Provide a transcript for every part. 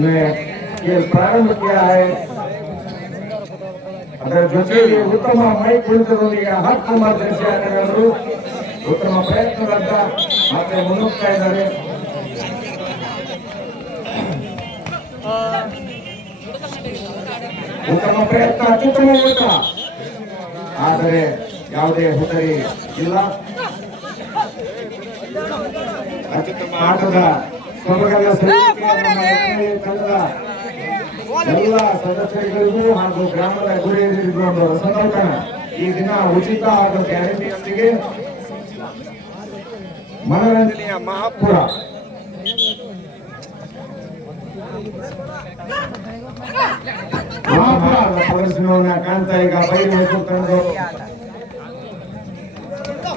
ने खेल प्रारंभ किया है। ಅದರ ಜೊತೆಗೆ ಉತ್ತಮ ಮೈ ಕುಳಿತದೊಂದಿಗೆ 10 ಮಾರ್ಗದರ್ಶಿ ಆಟಗಾರರು ಉತ್ತಮ ಪ್ರಯತ್ನಗಳಿಂದ ಮತ್ತೆ ಮುನ್ನುಗ್ತಾ ಇದ್ದಾರೆ. ಉತ್ತಮ ಪ್ರಯತ್ನ, ಅತ್ಯುತ್ತಮ ಓಟ, ಆದರೆ ಯಾವುದೇ ಹುದ್ದರಿ ಇಲ್ಲ. ಅತ್ಯುತ್ತಮ ಆಟದ ಸಮಗ್ರ ತಂಡದ ಎಲ್ಲ ಸದಸ್ಯರಿಗೂ ಹಾಗೂ ಗ್ರಾಮದ ಗುರಿ ಹಿರಿಯರಿಗೂ ಒಂದು ಸಂತೋಷ. ಈ ದಿನ ಉಚಿತ ಹಾಗೂ ಗ್ಯಾರಂಟಿಯೊಂದಿಗೆ ಮನರಂಜನೆಯ ಮಹಾಪುರ. ಪ್ರದರ್ಶನವನ್ನ ಕಾಣ್ತಾ ಈಗ ಬೈಲು ಮೈಸೂರು ತಂಡದವರು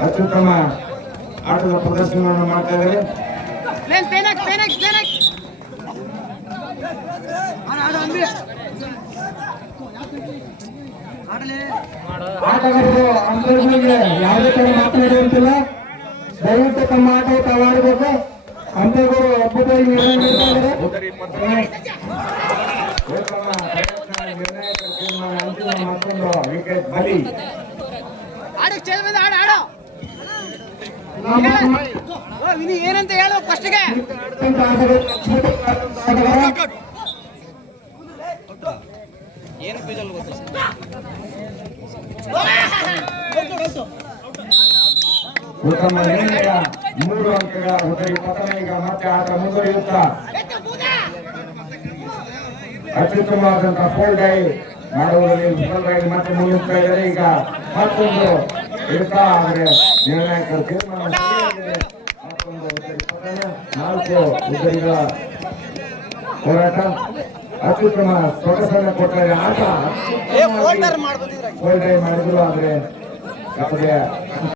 ಅತ್ಯುತ್ತಮ ಆಟದ ಪ್ರದರ್ಶನವನ್ನು ಮಾಡ್ತಾ ಇದ್ದಾರೆ. ಆಟಗಾರರು ಅಂಪೈರ್ಗಳಿಗೆ ಯಾವುದೇ ತರ ಮಾತನಾಡುವಂತಿಲ್ಲ. ದಯವಿಟ್ಟು ತಮ್ಮ ಆಟ ತಾವಾಡಬೇಕು. ಅಂಪೈರ್ಗಳು ಒಬ್ಬೊಬ್ಬರಿಗೆ ನಿರ್ಣಯ ನೀಡ್ತಾ ಇದ್ದಾರೆ. ನಿರ್ಣಾಯಕ ತೀರ್ಮಾನ ಅಂತಿಮ ಮತ್ತೊಂದು ವಿಕೆಟ್ ಬಲಿ. ಏನಂತ ಹೇಳು ಫಸ್ಟ್ಗೆ ಉತ್ತಮ ನಿರ್ಣಯ, 3 ಅಂಕಗಳ ಹುದ್ದರಿ ಪತನ. ಈಗ ಮತ್ತೆ ಆಟ ಮುಂದುವರಿಯುತ್ತಾ ಅತ್ಯುತ್ತಮವಾದಂತಹ ಫೋಲ್ ಡೈ ಮಾಡುವುದರಲ್ಲಿ ವಿಫಲರಾಗಿ ಮತ್ತೆ ಮುಗಿಸ್ತಾ ಇದ್ದಾರೆ. ಈಗ ಮತ್ತೊಂದು ಇರ್ತಾ ಆದರೆ ನಿರ್ಣಾಯಕ ತೀರ್ಮಾನ ಮತ್ತೊಂದು ಹುದ್ದರಿ ಪತನ. 4 ಹುದ್ದರಿಗಳ ಹೋರಾಟ. ಅತ್ಯುತ್ತಮ ಸೊಗಸನ್ನು ಕೊಟ್ಟರೆ ಆಟ ಫೋಲ್ ಡೈ ಮಾಡಿದ್ರು, ಆದರೆ ಯಾವುದೇ